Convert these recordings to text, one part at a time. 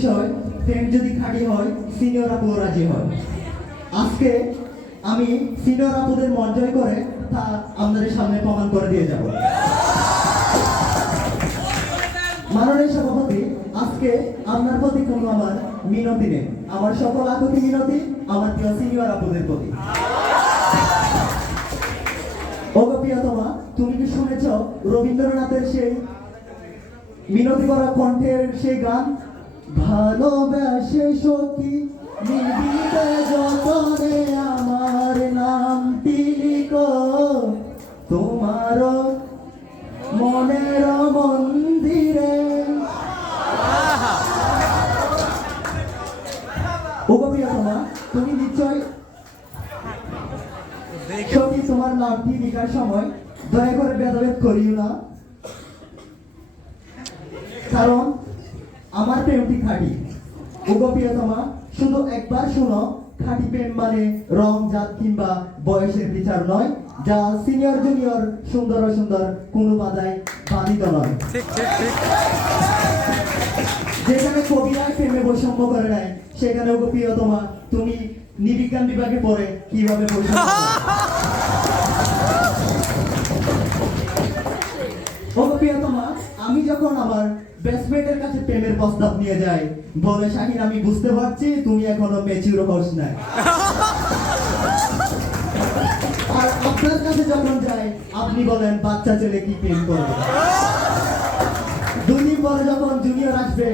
বিষয়, প্রেম যদি খাঁটি হয় সিনিয়র আপু রাজি হয়। আজকে আমি সিনিয়র আপুদের মন জয় করে তা আপনাদের সামনে প্রমাণ করে দিয়ে যাব। মাননীয় সভাপতি, আজকে আপনার প্রতি কোনো আমার মিনতি নেই, আমার সকল আকুতি মিনতি আমার প্রিয় সিনিয়র আপুদের প্রতি। ওগো প্রিয়তমা, তুমি কি শুনেছ রবীন্দ্রনাথের সেই মিনতি করা কণ্ঠের সেই গান, ভালোবাসে সখী নিবিড় যতনে আমার নামটি লিখো তোমার মনের মন্দিরে। ওগো প্রিয়তমা, তুমি নিশ্চয় সখী তোমার নামটি লেখার সময় দয়া করে ভেদাভেদ করিও না, কারণ আমার প্রেমটি খাঁটি। ওগো প্রিয়তমা, শুধু একবার শুনো, খাঁটি প্রেম মানে রং, জাত কিংবা বয়সের বিচার নয়, যা সিনিয়র জুনিয়র সুন্দর সুন্দর কোনো বাধায় বাধিত নয়। যেখানে কবিরা প্রেমে বৈষম্য করে নাই, সেখানে ওগো প্রিয়তমা তুমি নৃবিজ্ঞান বিভাগে পড়ে কিভাবে বৈষম্য? ওগো প্রিয়তমা, আমি যখন আমার বেস্টমেটের কাছে প্রেমের প্রস্তাব নিয়ে যাই, বলে শাহিন আমি বুঝতে পারছি তুমি এখনো ম্যাচিউর হস নাই। আর আপনার কাছে যখন যাই আপনি বলেন বাচ্চা ছেলে কি প্রেম করবে। 2 দিন পরে যখন জুনিয়র আসবে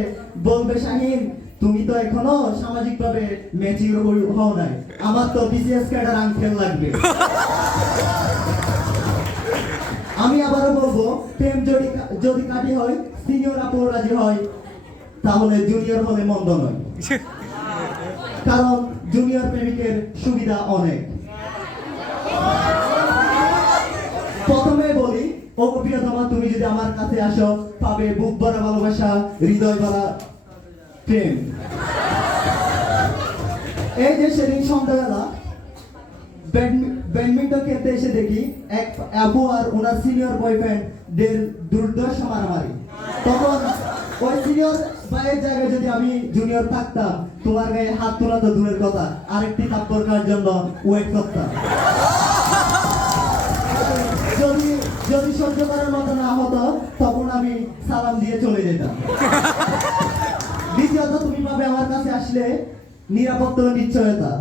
বলবে শাহিন তুমি তো এখনো সামাজিক ভাবে ম্যাচিউর হও নাই, আমার তো বিসিএস ক্যাডার আঙ্কেল লাগবে। আমি আবারও বলবো, প্রেম যদি কাটি হয় সিনিয়র আপু রাজি হয়, তাহলে জুনিয়র হলে মন্দ নয়, কারণ জুনিয়র প্রেমিকের সুবিধা অনেক। প্রথমে বলি, ওগো প্রিয়তমা, তুমি যদি আমার কাছে আসো পাবে বুক ভরা ভালোবাসা, হৃদয় ভরা প্রেম। এই যে সেদিন সন্ধ্যাবেলা ব্যাডমিন্টন খেলতে এসে দেখি এক আপু আর ওনার সিনিয়র বয়ফ্রেন্ড দের দুর্দর্শ মারামারি। তখন ওই সিনিয়র ভাইয়ের জায়গায় যদি আমি জুনিয়র থাকতাম, তোমার গায়ে হাত তোলা তো দূরের কথা, আরেকটি থাপ্পড় খাওয়ার জন্য ওয়েট করতাম। যদি সহ্য করার মতো না হতো তখন আমি সালাম দিয়ে চলে যেতাম। দ্বিতীয়ত, তুমি পাবে আমার কাছে আসলে নিরাপত্তা ও নিশ্চয়তা।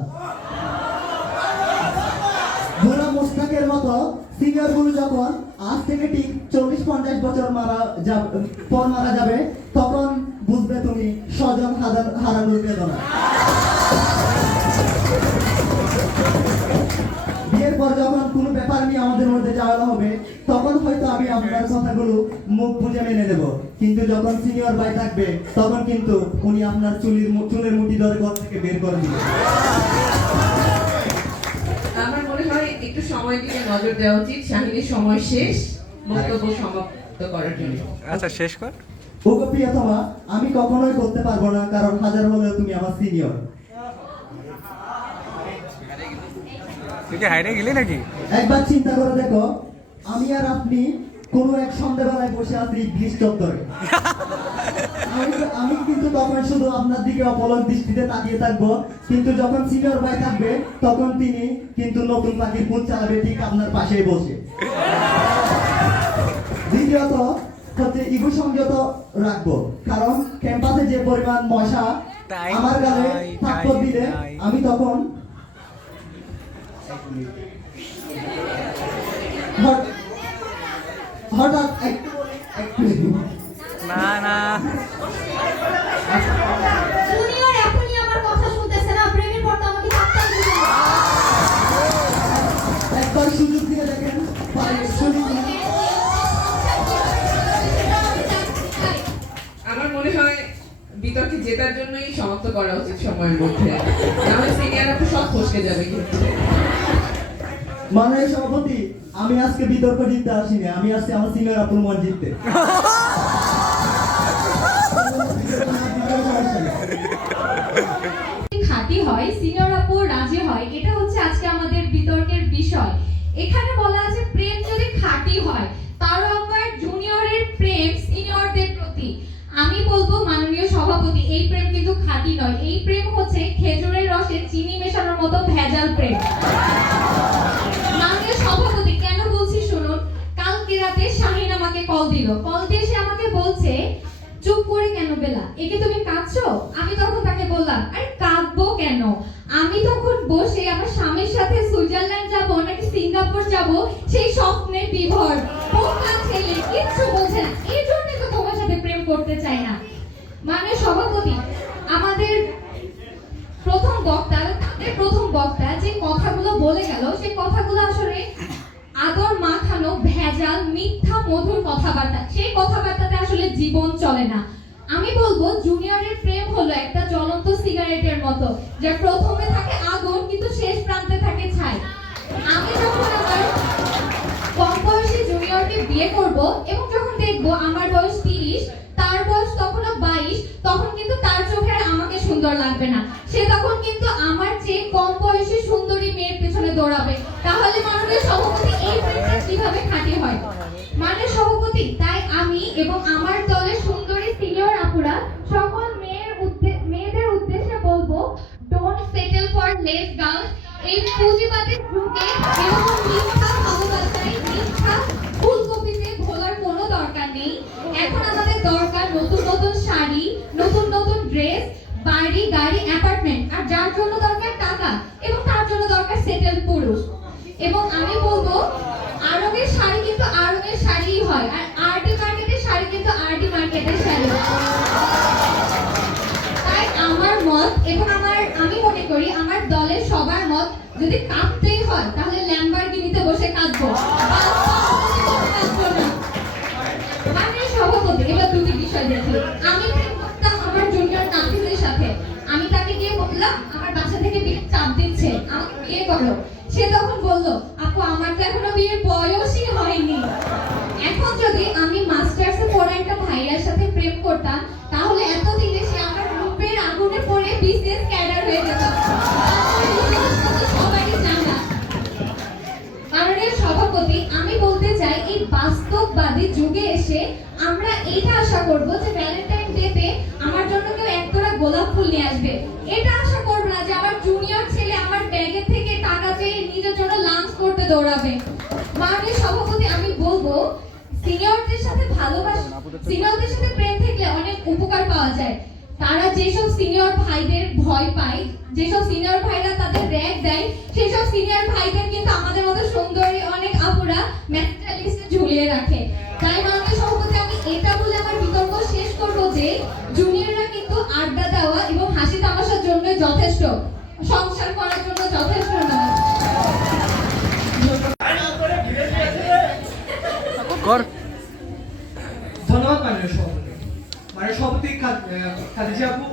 ভোলা মোস্তাকের মতো সিনিয়র গুলো যখন আজ থেকে ঠিক 40-50 বছর পর মারা যাবে, তখন বুঝবে তুমি স্বজন হারানোর বেদনা। বিয়ের পর যখন কোনো ব্যাপার নিয়ে আমাদের মধ্যে ঝামেলা হবে, তখন হয়তো আমি আপনার কথাগুলো মুখ বুঝে মেনে নেব, কিন্তু যখন সিনিয়র ভাই থাকবে তখন কিন্তু উনি আপনার চুলের মুঠি ধরে ঘর থেকে বের করে দিবে। আমার মনে হয় একটু সময় দিকে নজর দেওয়া উচিত। শাহিনের সময় শেষ, বক্তব্য সমাপ্ত করার জন্য। আচ্ছা, শেষ কর। ওগো প্রিয়তমা, আমি কখনোই করতে পারবো না, কারণ হাজার হলেও তুমি আমার সিনিয়র। তুই কি হাইরে গেলি নাকি? একবার চিন্তা করে দেখো, আমি আর আপনি কোনো এক সন্ধ্যাবেলায় বসে আছি ব্রিজ চত্বরে। আমি কিন্তু তখন শুধু আপনার দিকে অপলক দৃষ্টিতে তাকিয়ে থাকবো, কিন্তু যখন সিনিয়র ভাই থাকবে তখন তিনি কিন্তু নতুন পাখির পুঁত চালাবে ঠিক আপনার পাশেই বসে। দ্বিতীয়ত হচ্ছে ইগো সংযত রাখবো, কারণ ক্যাম্পাসে যে পরিমাণ মশা আমার গালে থাপ্পড় দিলে আমি তখন হঠাৎ না না, জুনিয়র এখনই আমার কথা শুনতেছে না, প্রেমের পর্দা আমাকে থাকতেই দিবে না। একবার সুযোগ দিয়ে দেখেন, আমার মনে হয় বিতর্কে জেতার জন্যই সমাপ্ত করা উচিত সময়ের মধ্যে, নাহলে সিনিয়র আপু সব ফসকে যাবে। কিন্তু মাননীয় সভাপতি, আমি আজকে বিতর্ক জিততে আসিনি, আমি আসছি আমার সিনিয়র আপুর মন জিততে। খাঁটি হয়, সিনিয়র আপু রাজি হয়, এটা হচ্ছে আজকে আমাদের বিতর্কের বিষয়। এখানে বলা আছে প্রেম যদি খাঁটি হয়, তারও আবার জুনিয়রের প্রেম সিনিয়রদের প্রতি। আমি বলবো মাননীয় সভাপতি সভাপতি, এই প্রেম কিন্তু খাঁটি নয়। এই প্রেম হচ্ছে খেজুরের রসে চিনি মেশানোর মতো ভেজাল প্রেম। মাননীয় সভাপতি, কেন বলছি শুনুন। কালকে রাতে শাহিন আমাকে কল দিল। কল দিয়ে সে আমাকে বলছে, চুপ করে কেন বেলা, একে তুমি কাঁদছো? আমি তখন তাকে বললাম, আরে কাঁদবো কেন, আমি তখন বসে আমার স্বামীর সাথে সুইজারল্যান্ড যাব নাকি সিঙ্গাপুর যাব সেই স্বপ্নে বিভোর। বোকা ছেলে, কিচ্ছু বোঝে না, এই জন্যই তো তোমার সাথে প্রেম করতে চাই না। মানে সভাপতি, আমাদের প্রথম বক্তা, তাদের প্রথম বক্তা যে কথাগুলো বলে গেল, সেই কথাগুলো আসলে আদর মাখানো ভেজাল মিথ্যা মধুর কথাবার্তা। সেই কথাবার্তাতে আসলে জীবন চলে না। আমি বলবো জুনিয়রের প্রেম হলো একটা জ্বলন্ত সিগারেটের মতো, যা প্রথমে থাকে আগুন কিন্তু শেষ প্রান্তে থাকে ছাই। আমি যখন আমার কম বয়সী জুনিয়রকে বিয়ে করব এবং যখন দেখবো আমার বয়স 30, তার বয়স তখনও 22, তখন কিন্তু তার চোখে আর আমাকে সুন্দর লাগবে না। সে তখন কিন্তু আমার চেয়ে কম বয়সী সুন্দরী মেয়ের পেছনে দৌড়াবে। তাহলে মাননীয় সভাপতি, এই প্রেমটা কিভাবে খাঁটি হয়? মাননীয় সভাপতি, তাই আমি এবং আমার দলের সুন্দরী সিনিয়র আপুরা সকল মেয়েদের উদ্দেশ্যে বলবো, don't settle for less girls. এই পুঁজিবাদের যুগে এরকম মিথ্যা ভালোবাসায়, মিথ্যা ফুলকপিতে ভোলার কোনো দরকার নেই। এখন আমাদের দরকার নতুন নতুন শাড়ি, নতুন নতুন ড্রেস, বাড়ি, গাড়ি, অ্যাপার্টমেন্ট, আর যার জন্য দরকার টাকা এবং তার জন্য দরকার সেটেল পুরুষ। এবং আমি বলবো, আরঙের শাড়ি কিন্তু আরঙের শাড়িই হয়, আর আরডি মার্কেটের শাড়ি কিন্তু আরডি মার্কেটের শাড়ি। তাই আমার মত এবং আমি মনে করি আমার দলের সবার মত, যদি কাঁদতেই হয় তাহলে ল্যাম্বরগিনিতে বসে কাঁদবো। মানে সভাপতি, এবার দুটি বিষয় দেখি। আমি প্রেম করতাম আমার জুনিয়র নাফিসের সাথে। আমি তাকে গিয়ে বললাম, আমার বাসা থেকে চাপ দিচ্ছে আমাকে বিয়ে করো। সে তখন বলল, আপু আমার তো এখনো বিয়ের বয়সই হয়নি। এখন যদি আমি মাস্টার্সে পড়া একটা ভাইয়ার সাথে প্রেম করতাম, তাহলে এতদিনে সে আমার রূপের আগুনে পড়ে বিসিএস ক্যাডার হয়ে যেত। সবারই জানা। মাননীয় সভাপতি, আমি বলতে চাই, এই বাস্তববাদী যুগে এসে আমরা এইটা আশা করব যে ভ্যালেন্টাইন ডেতে আমার জন্য কেউ একতলা গোলাপ ফুল নিয়ে আসবে। এটা আশা করব না যে আমার জুনিয়র ছেলে আমার ব্যাগের থেকে টাকা চেয়ে নিজের জন্য লাঞ্চ করতে দৌড়াবে। মাননীয় সভাপতি, আমি বলবো সিনিয়রদের সাথে সিনিয়রদের সাথে প্রেম থাকলে অনেক উপকার পাওয়া যায়। তারা যেসব সিনিয়র ভাইদের ভয় পায়, যেসব সিনিয়র ভাইরা তাদের র‍্যাগ দেয়, সেসব সিনিয়র ভাইদের কিন্তু আমাদের মতো সুন্দরী অনেক আপুরা ম্যাথটা লিস্টে ঝুলিয়ে রাখে। তাই মাননীয় সভাপতি, আমি এটা বলে আমার বিতর্ক শেষ করব যে জুনিয়ররা কিন্তু আড্ডা দেওয়া এবং হাসি তামাশার জন্য যথেষ্ট, সংসার করার জন্য যথেষ্ট নয়। কর। ধন্যবাদ মাননীয় সভাপতি। মাননীয় সভাপতি খাদিজা আপু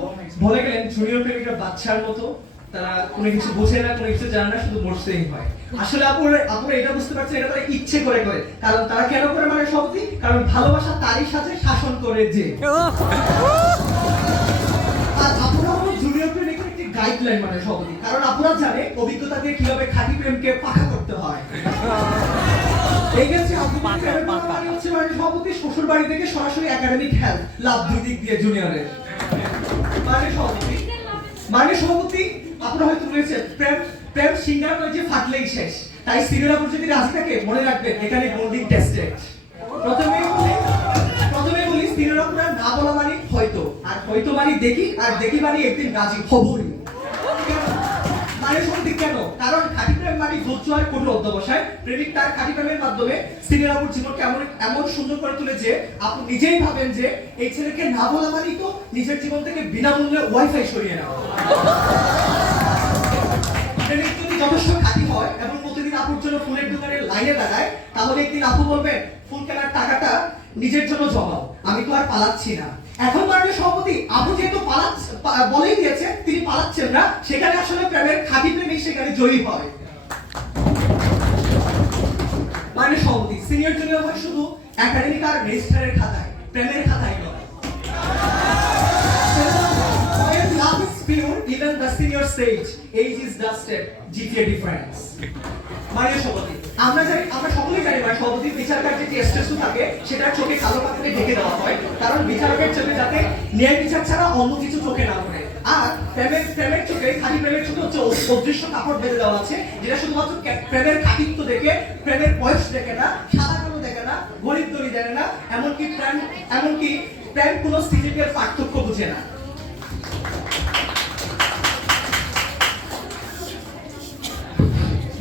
বলে গেলেন জুনিয়র প্রেমিকরা বাচ্চার মতো, তারা কোনো কিছু বোঝে না, কোনো কিছু জানে না, শুধু মরতেই হয়। আসলে আপুরা এটা বুঝতে পারছে, এটা তারা ইচ্ছে করে করে। কারণ তারা কেন করে মাননীয় সভাপতি? কারণ ভালোবাসা তারই সাথে শাসন করে যে। আর আপুরা হলো জুনিয়র প্রেমিকের একটি গাইডলাইন মাননীয় সভাপতি। কারণ আপুরা জানে অভিজ্ঞতা দিয়ে কিভাবে খাঁটি প্রেমকে পাকা করতে হয়। এই গেছে সভাপতি শ্বশুর বাড়ি থেকে সরাসরি একাডেমিক হেল্প লাভ, দুই দিক দিয়ে জুনিয়রের। মাননীয় সভাপতি, আপনারা হয়তো বলেছেন প্রেম সিঙ্গার নয় যে ফাটলেই শেষ। তাই সিনিয়র আপু যদি রাজি থাকে, মনে রাখবেন এখানে বন্ডিং টেস্টেড। প্রথমে বলি সিনিয়র আপুরা না বলা মানে হয়তো, আর হয়তো মানে দেখি, আর দেখি মানে একদিন রাজি হবই। কেন? কারণ খাঁটি প্রেম মানে ধৈর্য আর কোনো অধ্যবসায়। প্রেমিক তার খাঁটি প্রেমের মাধ্যমে সিনিয়র আপুর জীবনকে এমন সুন্দর করে তুলে যে আপনি নিজেই ভাবেন যে এই ছেলেকে না বলা মানেই তো নিজের জীবন থেকে বিনামূল্যে ওয়াইফাই সরিয়ে নেওয়া। প্রেমিক যদি যথেষ্ট খাঁটি হয় এবং প্রতিদিন আপুর জন্য ফুলের দোকানে লাইনে দাঁড়ায়, তাহলে একদিন আপু বলবেন, ফুল কেনার টাকাটা নিজের জন্য জমাও, আমি তো আর পালাচ্ছি না। এখন মাননীয় সভাপতি, আপু যেহেতু বলেই দিয়েছে তিনি পালাচ্ছেন না, সেখানে আসলে প্রেমের খাঁটি প্রেমিক সেখানে জয়ী হয়। মাননীয় সভাপতি, সিনিয়র জুনিয়র হয় শুধু একাডেমিক আর রেজিস্টারের খাতায়, প্রেমের খাতায় নয়। When love is pure, even the senior senior sage, age is just a GTA difference. মাননীয় সভাপতি, আমরা সকলেই জানি মানে সভাপতি বিচারকের যে টেস্টেসও থাকে সেটা চোখে কালো কাপড়ে ঢেকে দেওয়া হয়, কারণ বিচারকের চোখে যাতে ন্যায় বিচার ছাড়া অন্য কিছু চোখে না পড়ে। আর প্রেমের চোখে, খাঁটি প্রেমের চোখে হচ্ছে অদৃশ্য কাপড় বেঁধে দেওয়া আছে, যেটা শুধুমাত্র প্রেমের খাঁটিত্ব দেখে, প্রেমের বয়স দেখে না, সাদা কালো দেখে না, গরিব দড়ি দেখে না, এমনকি প্রেম কোনো স্থিতির পার্থক্য বুঝে না।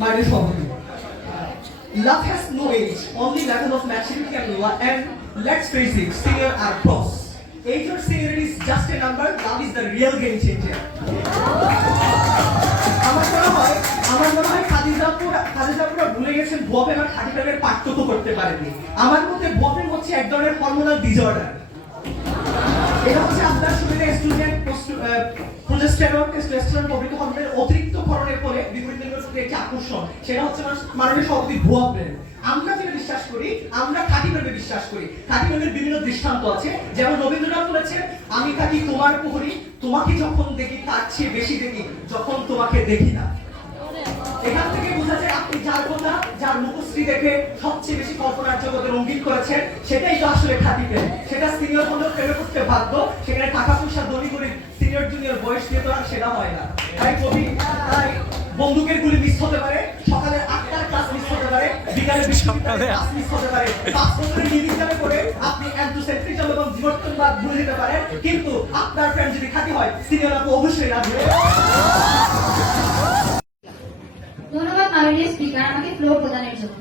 মাননীয় সভাপতি, love has no age, only level of maturity and let's face it, senior are pros. Age or seniority is just a number, love is the real game changer. আমার মনে হয় খাদিজাপুরা ভুলে গেছেন বুয়া প্রেম আর খাঁটি প্রেমের পার্থক্য করতে পারেনি। আমার মতে বুয়া প্রেম হচ্ছে এক ধরনের হরমোনাল ডিসঅর্ডার। এটা হচ্ছে আপনার শরীরে এস্ট্রোজেন, প্রোজেস্টেরন, টেস্টোস্টেরন প্রভৃতি হরমোনের অতিরিক্ত ক্ষরণের ফলে বিভিন্ন লিঙ্গের প্রতি একটি আকর্ষণ, সেটা হচ্ছে মাননীয় সভাপতি ভুয়া প্রেম। আমরা যেটা বিশ্বাস করি, আমরা খাঁটি প্রেমে বিশ্বাস করি। খাঁটি প্রেমের বিভিন্ন দৃষ্টান্ত আছে, যেমন রবীন্দ্রনাথ বলেছেন, আমি থাকি তোমার প্রহরী, তোমাকে যখন দেখি তার চেয়ে বেশি দেখি যখন তোমাকে দেখি না। এখান থেকে বোঝা যায় আপনি যার কথা, যার মুখশ্রী দেখে সবচেয়ে বেশি কল্পনার জগতে রঙিন করেছেন, সেটাই তো আসলে খাঁটি প্রেম। সেটা সিনিয়র হলেও প্রেমে করতে বাধ্য, সেখানে টাকা পয়সা ধনী করে সিনিয়র জুনিয়র বয়স দিয়ে তো আর সেটা হয় না। তাই বন্দুকের গুলি মিস হতে পারে, সকালে 8টার ক্লাস মিস হতে পারে, বিকালে ক্লাস মিস হতে পারে, 5 বছরের নির্বিচারে করে আপনি অ্যান্থ্রোসেন্ট্রিজম এবং বিবর্তনবাদ ভুলে যেতে পারেন, কিন্তু আপনার প্রেম যদি খাঁটি হয়, সিনিয়র আপু অবশ্যই রাখবে। ধন্যবাদ মাননীয় স্পিকার আমাকে ফ্লোর প্রদানের জন্য।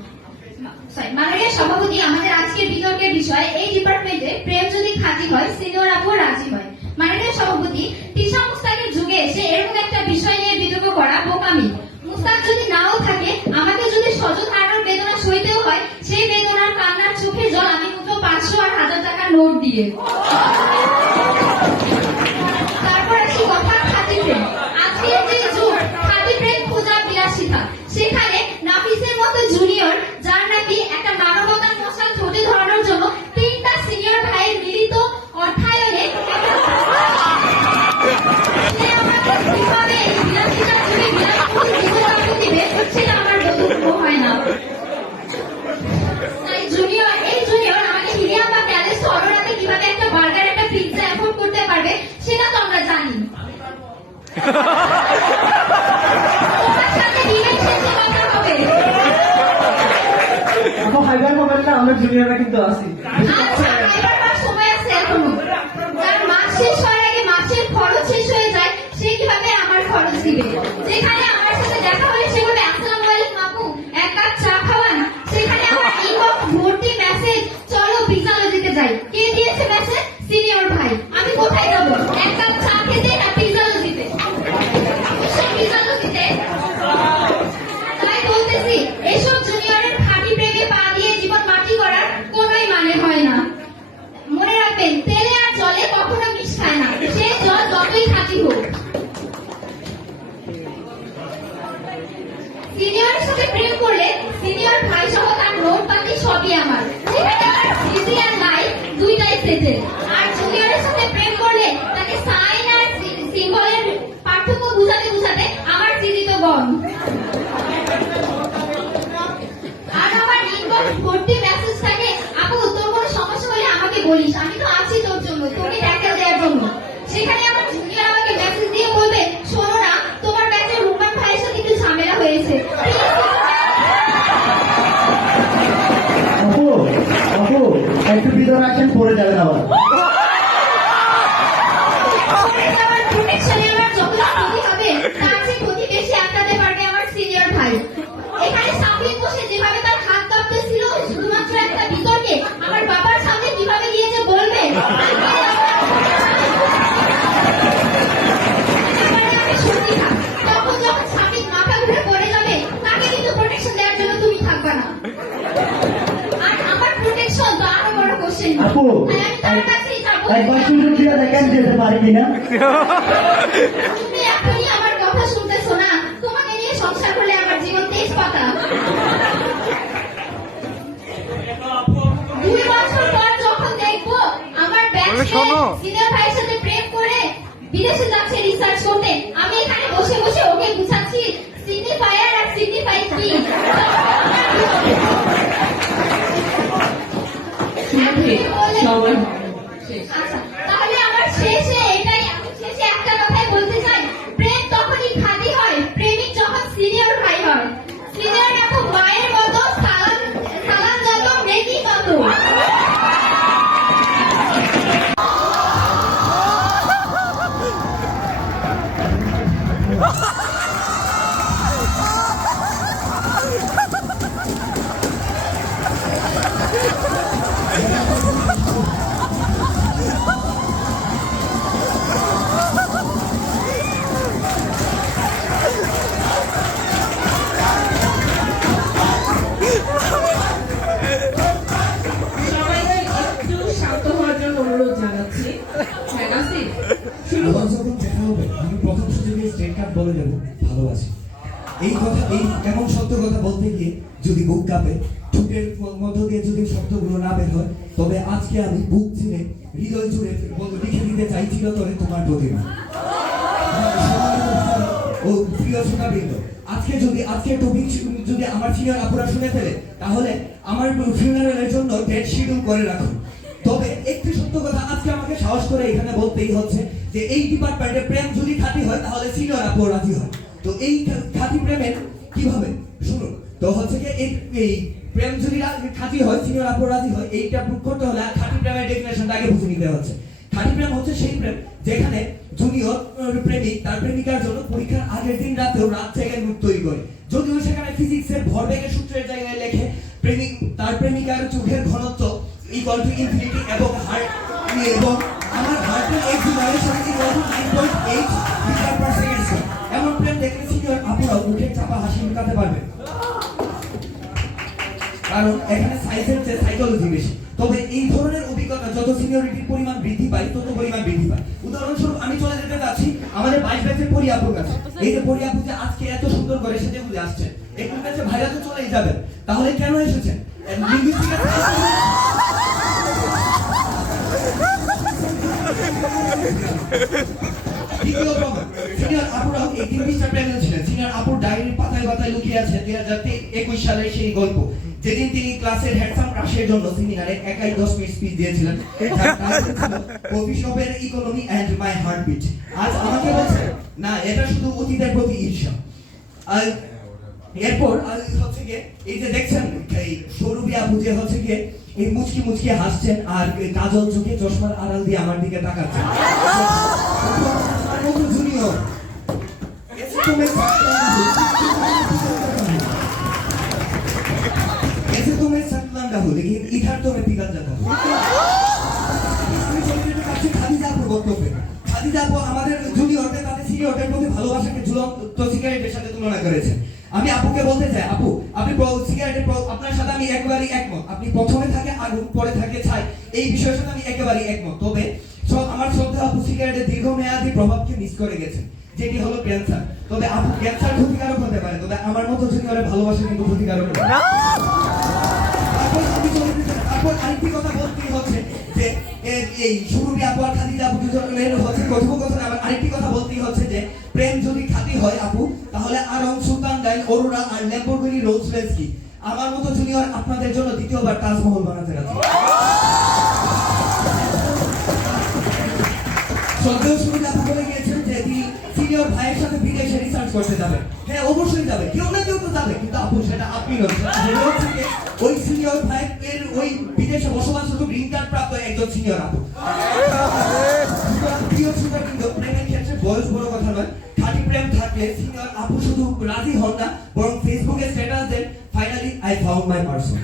মাননীয় সভাপতি, আমাদের আজকের বিতর্কের বিষয়, এই ডিপার্টমেন্টে প্রেম যদি খাঁটি হয়, সিনিয়র আপু রাজি হয়। মাননীয় সভাপতি, তিশা মুস্তাকের যুগে এসে এরকম একটা বিষয় নিয়ে বিতর্ক করা বোকামি। মুস্তাক যদি নাও থাকে, আমাকে যদি স্বজন হারানোর বেদনা সইতেও হয়, সেই বেদনার কান্নার চোখে জল আমি মুঠো 500 আর 1000 টাকার নোট দিয়ে। তারপর আসি কথা খাঁটি প্রেম। আজকের যে যুগ, খাঁটি প্রেম খোঁজা বিলাসিতা, সেখানে নাফিসের মতো জুনিয়র, যার নাকি একটা মানবতার মশাল ঠোঁটে ধরানোর জন্য 3টা সিনিয়র ভাইয়ের মিলিত অর্থায়নে সে আমাকে কিভাবে এই বিলাসিতার যুগে বিলাসবহুল জীবনযাপন দিবে, সেটা আমার বোধগম্য হয় না। তাই এই জুনিয়র আমাকে হিলিয়াম বা ক্যালেস অরোরাতে কিভাবে একটা বার্গার, একটা পিৎজা অ্যাফোর্ড করতে পারবে, সেটা তো আমরা জানি। তোমার সাথে বিবেক সেনকে কথা হবে। এখন হাইবার মোবাইল না, আমরা জুনিয়ররা কিন্তু আছি। আচ্ছা, হাইবার হওয়ার সময় আছে এখনো। যার মাস শেষ হওয়ার আগে মাসের খরচ শেষ হয়ে যায়, সে কিভাবে আমার খরচ দিবে? যেখানে আমার সাথে দেখা হলে সে বলবে, আসসালামু আলাইকুম আপু, 1 কাপ চা খাওয়ান। সেখানে আমার ইনবক্স ভর্তি মেসেজ, চলো পিজালজিতে যাই। কে দিয়েছে মেসেজ? সিনিয়র ভাই। আমি কোথায় যাবো? 1 কাপ চা খেতে না পিজালজিতে? পিজালজিতে। তাই বলতেছি, এসব জুনিয়রের খাঁটি প্রেমে পা দিয়ে জীবন মাটি করার কোনোই মানে হয় না। মনে রাখবেন, তেলে আর জলে কখনো মিশ খায় না, সে জল যতই খাঁটি হোক। সিনিয়রের সাথে প্রেম করলে সিনিয়র ভাই সহ তার নোট পাতি সবই আমার, সেখানে আমার সিজি আর লাইফ দুইটাই সেটেল। আর জুনিয়রের সাথে প্রেম করলে তাকে সাইন আর সিম্বলের পার্থক্য বুঝাতে বুঝাতে আমার সিজি তো গন। আর আমার ইনবক্স ভর্তি মেসেজ থাকে, আপু তোর কোনো সমস্যা হলে আমাকে বলিস, আমি তো আছি তোর জন্য, তোকে ট্যাকেল দেওয়ার জন্য। সেখানে আমার জুনিয়র আমাকে মেসেজ দিয়ে বলবে, শোনো না, তোমার ব্যাচের রুমান ভাইয়ের সাথে একটু ঝামেলা হয়েছে। আপু একটু ভিতরে আসেন, পড়ে যাবেন আবার। আমার প্রোটেকশনে আমার যতটা ক্ষতি হবে, তার চেয়ে ক্ষতি বেশি আটকাতে পারবে আমার সিনিয়র ভাই। এখানে সামনে বসে যেভাবে তার হাত কাঁপতেছিল শুধুমাত্র একটা বিতর্কে, আমার বাবার সামনে কিভাবে গিয়ে যে বলবে, তখন যখন সামিক মাথা ঘুরে পড়ে যাবে, তাকে কিন্তু প্রোটেকশন দেওয়ার জন্য তুমি থাকবে না। আর আমার প্রোটেকশন তো আরো বড় কোশ্চেন। আপু, আমি তার কাছেই যাবো। একবার সুযোগ দিয়ে দেখেন যেতে পারি কিনা। তুমি এখনই আমার কথা শুনতেছো না? তোমাকে নিয়ে সংসার করলে আমার জীবন তেজপাতা। 2 বছর পর যখন দেখবো আমার ব্যাচে সিনিয়র ভাইয়ের সাথে প্রেম করে বিদেশে যাচ্ছে রিসার্চ করতে, আমি এখানে বসে বসে বসে ওকে বুঝাচ্ছি সিগনিফায়ার আর সিগনিফাই কি। সময় আচ্ছা, তাহলে আমার শেষে এটাই, আমি শেষে একটা কথাই বলতে চাই, প্রেম তখনই খাঁটি হয় প্রেমিক যখন সিনিয়র ভাই হয়। সিনিয়র দেখো মায়ের মতো, সালাম সালাম যত নেকি কত। সবাইকে একটু শান্ত হওয়ার জন্য অনুরোধ জানাচ্ছি। হ্যাঁ, নাসির, শুরু আবার করো। যখন দেখা হবে আমি প্রথম সুযোগে স্ট্রেট কাট বলে দেবো ভালোবাসি। এই কথা, এই এমন সত্য কথা বলতে গিয়ে যদি বুক কাঁপে, ঠোঁটের মধ্য দিয়ে যদি শব্দগুলো না বের হয়, তবে আজকে আমি বুক ছিঁড়ে হৃদয় জুড়ে লিখে দিতে চাই চিরতরে তোমার প্রতিমা। ও প্রিয় শ্রোতাবৃন্দ, আজকে টপিক যদি আমার সিনিয়র আপুরা শুনে ফেলে, তাহলে আমার ফিউনারেলের জন্য ডেট শিডিউল করে রাখুন। তবে একটি সত্য কথা আজকে আমাকে সাহস করে এখানে বলতেই হচ্ছে যে এই ডিপার্টমেন্টে প্রেম যদি খাঁটি হয় তাহলে সিনিয়র আপু রাজি হয়। তো এই খাঁটি প্রেমের কিভাবে শুনুন। তো হচ্ছে কি এই প্রেম যদি খাঁটি হয়, সিনিয়র আপু রাজি হয়, এইটা প্রুভ করতে হলে খাঁটি প্রেমের ডেফিনেশনটা আগে বুঝে নিতে হচ্ছে। খাঁটি প্রেম হচ্ছে সেই প্রেম যেখানে জুনিয়র প্রেমিক তার প্রেমিকার জন্য পরীক্ষার আগের দিন রাতেও রাত জেগে নোট তৈরি করে। যদিও সেখানে ফিজিক্সের ভরবেগের সূত্রের জায়গায় লেখে প্রেমিক তার প্রেমিকার চোখের ঘনত্ব ইকুয়াল টু ইনফিনিটি এবং আমার হার্টের acceleration equal to 9.8 metre per second. এমন প্রেম দেখলে সিনিয়র আপুরাও মুখের চাপা হাসি লুকাতে পারবে, কারণ এখানে সাইজের চেয়ে সাইকোলজি বেশি। তবে এই ধরনের অভিজ্ঞতা যত সিনিয়রিটির পরিমাণ বৃদ্ধি পায় তত পরিমাণ বৃদ্ধি পায়। উদাহরণস্বরূপ আমি চলে যেতে যাচ্ছি আমাদের 22 ব্যাচের পরি আপুর কাছে। এই যে পরি আপু যে আজকে এত সুন্দর করে সেজে গুজে আসছে, একটু কাছে ভাইরা তো চলেই যাবেন, তাহলে কেন এসেছেন? দ্বিতীয় প্রমাণ, সিনিয়র আপুরাও এই 30টা প্যানেল ছিলেন। সিনিয়র আপুর ডায়েরির পাতায় পাতায় লুকিয়ে আছে 2021 সালের সেই গল্প, যেদিন তিনি ক্লাসের হ্যান্ডসাম ক্রাশের জন্য সিনিয়রে একাই 10 মিনিট স্পিচ দিয়েছিলেন। কফি শপের ইকোনমি এন্ড মাই হার্টবিট। আজ আমাকে বলছে না, এটা শুধু অতীতের প্রতি ঈর্ষা। আর এরপর হচ্ছে গিয়ে এই যে দেখছেন এই সৌরভী আপু যে হচ্ছে গিয়ে এই মুচকি মুচকি হাসছেন আর কাজল চোখে চশমার আড়াল দিয়ে আমার দিকে তাকাচ্ছেন। জুনিয়র ऐसे तो मैं संतलांडा हूँ लेकिन इधर तो मैं पिघल जाता हूँ। খাদিজা আপুর বক্তব্যে, খাদিজা আপু আমাদের জুনিয়রদের তাদের সিনিয়রদের প্রতি ভালোবাসাকে ঝুলন্ত সিগারেটের সাথে তুলনা করেছেন। আমি আপুকে বলতে চাই, আপু আপনি সিগারেটের আপনার সাথে আমি একেবারেই একমত। আপনি প্রথমে থাকে আগুন পরে থাকে ছাই, এই বিষয়ের সাথে আমি একেবারেই একমত। তবে আমার শ্রদ্ধা আপু সিগারেটের দীর্ঘমেয়াদী প্রভাবকে মিস করে গেছেন, যেটি হলো ক্যান্সার। তবে আপু ক্যান্সার ক্ষতিকারক হতে পারে, তবে আমার মতো জুনিয়রের ভালোবাসা কিন্তু ক্ষতিকারক নয়। তারপর আরেকটি কথা বলতেই হচ্ছে যে এই সুরভি আপু আর খাদিজা আপু দুজনের হচ্ছে কথোপকথনে আবার আরেকটি কথা বলতেই হচ্ছে যে প্রেম যদি খাঁটি হয় আপু, তাহলে আরং, সুলতান ডাইন, অরোরা আর ল্যাম্বরগিনি রোলস রয়েস কি আমার মতো জুনিয়র আপনাদের জন্য দ্বিতীয়বার তাজমহল বানাতে রাজি। সদ্য সুরভি আপু বলে গিয়েছেন যে তিনি সিনিয়র ভাইয়ের সাথে বিদেশে রিসার্চ করতে যাবেন। হ্যাঁ, অবশ্যই যাবে, কেউ না কেউ তো যাবে, কিন্তু আপু সেটা আপনি ওই সিনিয়র ভাইয়ের ওই বিদেশে বসবাসরত গ্রিন কার্ড প্রাপ্ত একজন সিনিয়র আপু। প্রিয় শ্রোতা, কিন্তু প্রেমের ক্ষেত্রে বয়স বড় কথা নয়। খাঁটি প্রেম থাকলে সিনিয়র আপু শুধু রাজি হন না, বরং ফেসবুকে স্ট্যাটাস দেন, finally I found my person.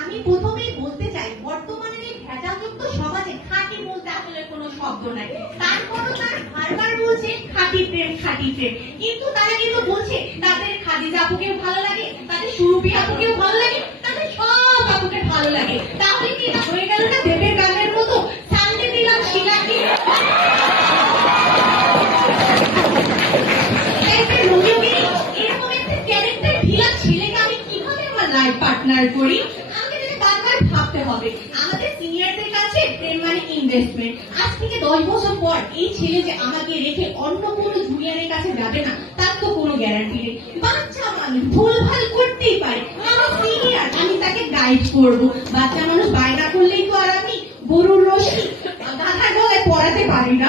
আমি প্রথমেই বলতে চাই, বর্তমানের এই ভেজালযুক্ত সমাজে খাঁটি বলতে আসলে কোনো শব্দ নাই। তারপরও তার বারবার বলছে খাঁটি প্রেম, খাঁটি প্রেম, কিন্তু তারা কিন্তু বলছে তাদের খাদিজা আপুকেও ভালো লাগে, তাদের সুরভি আপুকেও ভালো লাগে, তাদের সব আপুকে ভালো লাগে। তাহলে কি এটা হয়ে গেল না দেবের গানের মতো সামনে দিলাম শিলাকে? পার্টনার করি, আমাকে যদি বারবার ভাবতে হবে। আমাদের সিনিয়রদের কাছে প্রেম মানে ইনভেস্টমেন্ট। আজ থেকে 10 বছর পর এই ছেলে যে আমাকে রেখে অন্য কোনো জুনিয়রের কাছে যাবে না, তার তো কোনো গ্যারান্টি নেই। বাচ্চা মানুষ ভুলভাল করতেই পারে, আমি সিনিয়র, আমি তাকে গাইড করব। বাচ্চা মানুষ বায়না করলেই তো আর আমি গরুর রশি গাধা গলায় পড়াতে পারি না।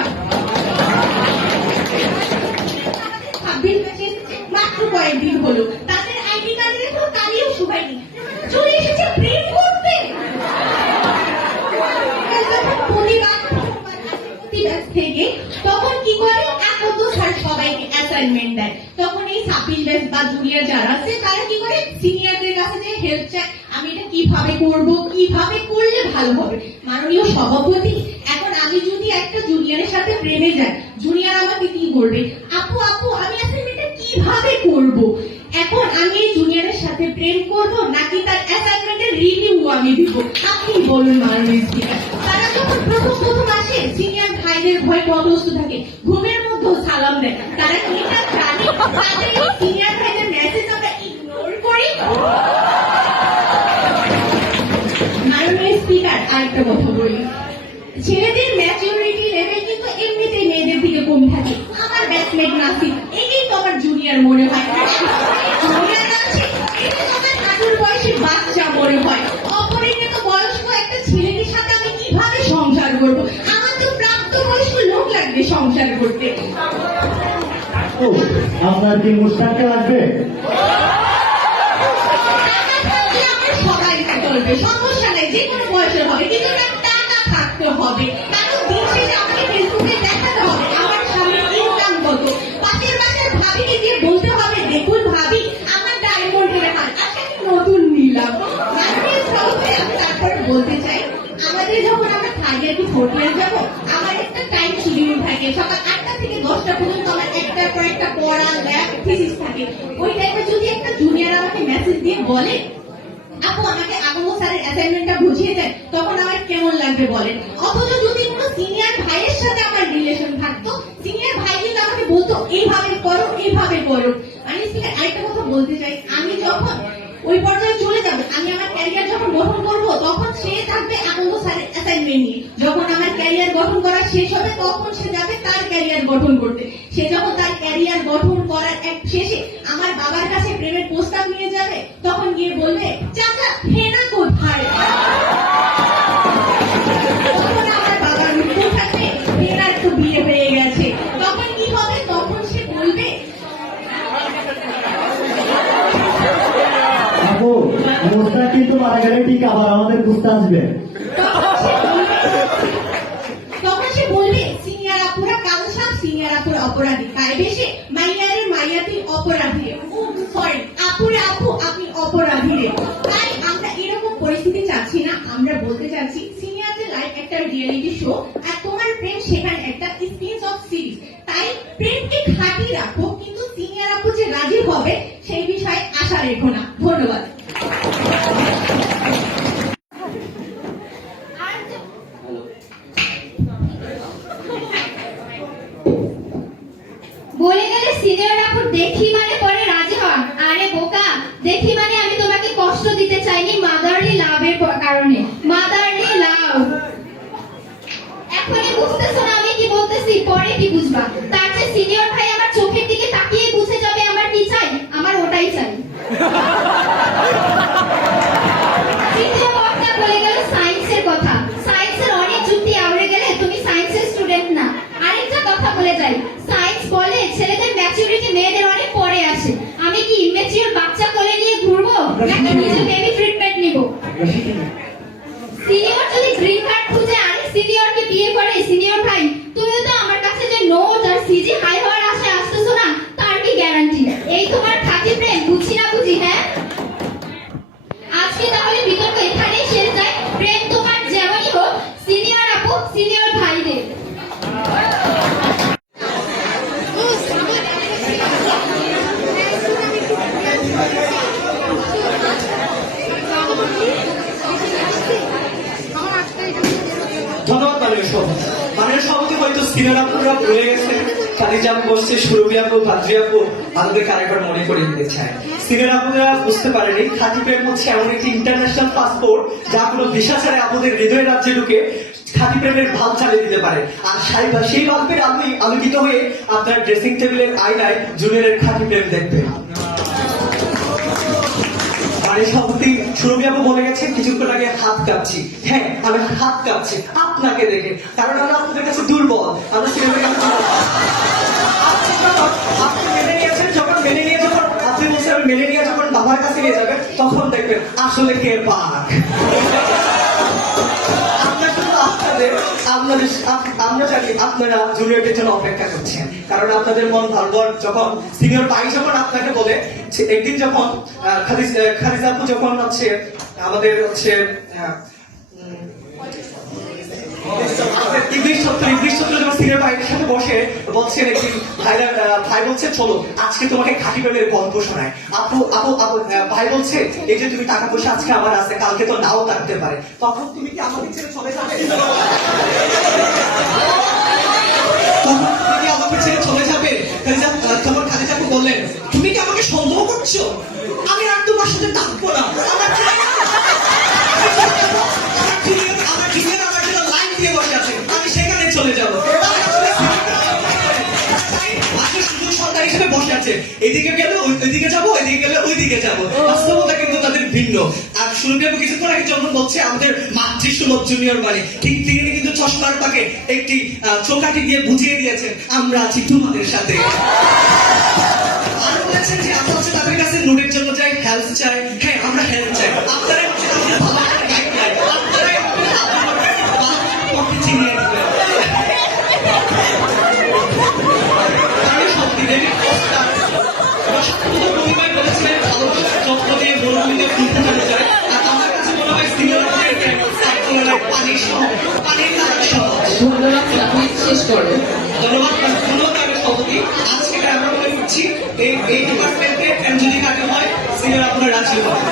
26 ব্যাচে এসেছে, মাত্র কয়েকদিন হলো, তাদের আইডি কার্ডে দেখো কালিও শুকায়নি, চলে এসেছে প্রেম করতে। থেকে তখন কি করে, এখন তো স্যার সবাইকে অ্যাসাইনমেন্ট দেয়, তখন এই 26 ব্যাচ বা জুনিয়র যারা আছে তারা কি করে সিনিয়রদের কাছে যে হেল্প চায়, আমি এটা কিভাবে করব, কিভাবে করলে ভালো হবে। মাননীয় সভাপতি, এখন আমি যদি একটা জুনিয়রের সাথে প্রেমে যাই, জুনিয়র আমাকে কি করবে, আপু আপু আমি অ্যাসাইনমেন্টটা কিভাবে করব। এখন আমি এই জুনিয়রের সাথে প্রেম করব নাকি তার অ্যাসাইনমেন্টের রিভিউ আমি দিব, আপনি বলুন মাননীয় স্পিকার। তারা যখন প্রথম আসে সিনিয়র ভাইদের ভয় পদস্থ থাকে, ঘুমের মধ্যেও সালাম দেয়, তারা কি এটা জানে তাদের এই সিনিয়র ভাইদের মেসেজ আমরা ইগনোর করি। মাননীয় স্পিকার, আরেকটা কথা বলি, ছেলেদের ম্যাচুরিটি লেভেল কিন্তু এমনিতেই মেয়েদের দিকে কম থাকে। আমার ব্যাচমেট নাসির, এই তো আমার জুনিয়র মনে হয়, জুনিয়র আছে এটা তোমার হাঁটুর বয়সী বাচ্চা মনে হয়। অপরিণত বয়স্ক একটা ছেলের সাথে আমি কিভাবে সংসার করব, আমার তো প্রাপ্তবয়স্ক লোক লাগবে সংসার করতে। ও, আপনার কি মুস্তানকে লাগবে? টাকা থাকলে আমার সবাইকে চলবে, সমস্যা নেই, যে কোনো বয়সের হবে, কিন্তু তার টাকা থাকতে হবে। কারণ দিন শেষে আমাকে ফেসবুকে দেখাতে হবে আমার স্বামীর ইনকাম কত, পাশের বাসার ভাবিকে দিয়ে বলতে হবে, দেখুন ভাবি আমার ডায়মন্ডের হার, আজকে আমি নতুন নিলাম। মাননীয় সভাপতি, আমি তারপর বলতে চাই, আমাদের যখন আমরা থার্ড ইয়ার কি ফোর্থ ইয়ার যাবো, আমার একটা টাইম শিডিউল থাকে, সকাল 8টা থেকে 10টা পর্যন্ত আমার একটার পর একটা পড়া, ল্যাব, থিসিস থাকে। ওই টাইমে যদি একটা জুনিয়র আমাকে মেসেজ দিয়ে বলে, আপু আমাকে আগমো স্যারের অ্যাসাইনমেন্টটা বুঝিয়ে দেন, তখন আমার কেমন লাগবে বলেন। অথচ যদি কোনো সিনিয়র ভাইয়ের সাথে আমার রিলেশন থাকতো, সিনিয়র ভাই কিন্তু আমাকে বলতো এইভাবে করো এইভাবে করো। মানে আরেকটা কথা বলতে চাই, আমি যখন ওই পর্যায়ে চলে যাবে, আমি আমার ক্যারিয়ার যখন গঠন করবো, তখন সে থাকবে আগমো স্যারের অ্যাসাইনমেন্ট নিয়ে। যখন আমার ক্যারিয়ার গঠন করা শেষ হবে, তখন সে যাবে তার ক্যারিয়ার গঠন করতে। সে যখন তার ক্যারিয়ার গঠন করার এক শেষে আমার বাবার কাছে প্রেমের প্রস্তাব নিয়ে যাবে, তখন গিয়ে বলবে, চাচা হেনা কোথায়। তখন আমার বাবার উত্তর থাকবে, হেনার তো বিয়ে হয়ে গেছে। তখন কি হবে, তখন সে বলবে, আপু, মুস্তান কিন্তু মারা গেলে ঠিক আবার আমাদের খুঁজতে আসবে। তখন সে বলবে সিনিয়র আপুরা কালসাপ, সিনিয়র আপুরা অপরাধী, তাই বেশি মাইয়ারে মাইয়াতি অপরাধী, সরি আপুরে আপু আপনি অপরাধী রে। তাই আমরা এরকম পরিস্থিতি চাচ্ছি না, আমরা বলতে চাচ্ছি সিনিয়রদের লাইফ একটা রিয়েলিটি শো, আর তোমার প্রেম সেখানে একটা স্পিন অফ সিরিজ। তাই প্রেমকে খাঁটি রাখো, কিন্তু সিনিয়র আপু যে রাজি হবে সেই বিষয়ে আশা রেখো না। ধন্যবাদ। বলে গেলে সিনিয়র আপু দেখি মানে পরে রাজি হন। আরে বোকা, দেখি মানে আমি তোমাকে কষ্ট দিতে চাইনি মাদারলি লাভের কারণে, মাদারলি লাভ। এখনই বুঝতেছো না আমি কি বলতেছি, পরে কি বুঝবা। তার চেয়ে সিনিয়র ভাই আমার চোখের দিকে তাকিয়ে বুঝে যাবে আমার কি চাই, আমার ওটাই চাই। তৃতীয় বক্তা বলে গেল সায়েন্সের কথা, সায়েন্সের অনেক যুক্তি আউড়ে গেলে তুমি সায়েন্সের স্টুডেন্ট না। আরেকটা কথা বলে যাই, সায়েন্স বলে ছেলেদের ম্যাচুরিটি মেয়েদের অনেক পরে আসে। আমি কি ইমেচিউর বাচ্চা কোলে নিয়ে ঘুরবো নাকি নিজে বেবি ট্রিটমেন্ট নিব? সিনিয়র যদি গ্রিন কার্ড খুঁজে আরেক সিনিয়রকে বিয়ে করে, সিনিয়র ভাই তুমিও তো আমার কাছে যে নোট আর সিজি হাই হওয়ার আশে আসতেছো না, তার কি গ্যারান্টি? এই তোমার খাঁটি প্রেম, বুঝি না বুঝি। হ্যাঁ, আজকে তাহলে বিতর্ক এখানেই শেষ যায়। প্রেম তোমার যেমনই হোক, সিনিয়র আপু সিনিয়র ভাইদের। ধন্যবাদ মাননীয় সভাপতি। মাননীয় সভাপতি হয়তো সিনিয়র আপুরা রয়ে গেছে, খাদিজা আপু বসছে, সুরভি আপু, ভাদ্রি আপু আমাদেরকে আরেকবার মনে করে দিতে চায়। সিনিয়র আপুরা বুঝতে পারেনি খাঁটি প্রেম হচ্ছে এমন একটি ইন্টারন্যাশনাল পাসপোর্ট যা কোনো ভিসা ছাড়া আপুদের হৃদয়ের রাজ্যে ঢুকে খাঁটি প্রেমের ভাব চালিয়ে দিতে পারে। আর সেই ভাবের আলোকিত হয়ে আপনার ড্রেসিং টেবিলের আয়নায় জুনিয়রের খাঁটি প্রেম দেখবে। বাড়ির সভাপতি সুরভি আপু বলে গেছেন কিছুক্ষণ আগে হাত কাঁপছি। হ্যাঁ, আমি হাত কাঁপছি আপনাকে দেখে, কারণ আমরা আপনাদের কাছে দুর্বল। আমরা সিনেমার কাছে দুর্বল। আপনি মেনে নিয়েছেন, যখন মেনে নিয়ে যখন আপনি বলছেন আমি মেনে নিয়ে যখন বাবার কাছে নিয়ে যাবেন তখন দেখবেন আসলে কে বাঘ। আমরা জানি আপনারা জুনিয়রদের জন্য অপেক্ষা করছেন, কারণ আপনাদের মন ভালো। যখন সিনিয়র ভাই যখন আপনাকে বলে একদিন যখন খাদিজা আপু যখন হচ্ছে আমাদের হচ্ছে ইংলিশ ছাত্র যখন সিনিয়র ভাইয়ের সাথে বসে বলছেন একদিন ভাই বলছে চলো আজকে তোমাকে খাঁটি প্রেমের গল্প শোনায়। আপু ভাই বলছে এই যে তুমি টাকা পয়সা আজকে আমার আছে, কালকে তো নাও থাকতে পারে, তখন তুমি কি আমাদের ছেড়ে চলে যাবে? তখন তুমি কি আমাকে ছেড়ে চলে যাবে? তখন খাদিজা আপু বললেন তুমি কি আমাকে সন্দেহ করছো? আমি আর তোমার সাথে থাকবো না। আমার জুনিয়র আমার জন্য লাইন দিয়ে বসে আছে, আমি সেখানে চলে যাবো। সুযোগ সন্তান হিসেবে বসে আছে, এদিকে গেলে ওইদিকে যাবো, ওইদিকে গেলে ওইদিকে যাবো। বাস্তবতা কিন্তু তাদের ভিন্ন। আর সুরভি আপু কিছুক্ষণ আগে যখন বলছে আমাদের মাতৃসুলভ জুনিয়র মানে, ঠিক তিনি কিন্তু চশমার পাকে একটি চোকাটি দিয়ে বুঝিয়ে দিয়েছেন আমরা আছি তোমাদের সাথে। আরো বলেছেন যে আমরা হচ্ছে তাদের কাছে নোটের জন্য চাই, হেল্প চাই। হ্যাঁ, আমরা হেল্প চাই। আপনারাই হচ্ছে আমাদের ভালো একটা গাইড চাই, আপনারাই আমাদের পক্ষে চিনিয়ে দিবেন। আমি সব দিনের পরিবার বলেছিলেন ভালোবাসার যত্ন দিয়ে মনোগুলিতে ফুল ফোটানো যায়। আর আমার কাছে মনে হয় সিনিয়রদেরকে পানির সহজ। ধন্যবাদ, আপনি শেষ করো। ধন্যবাদ আমি সভাপতি। আজকে আমরা মনে করছি এই ডিপার্টমেন্টে যদি কাটে হয় সিনিয়র আপনারা রাজি হয়।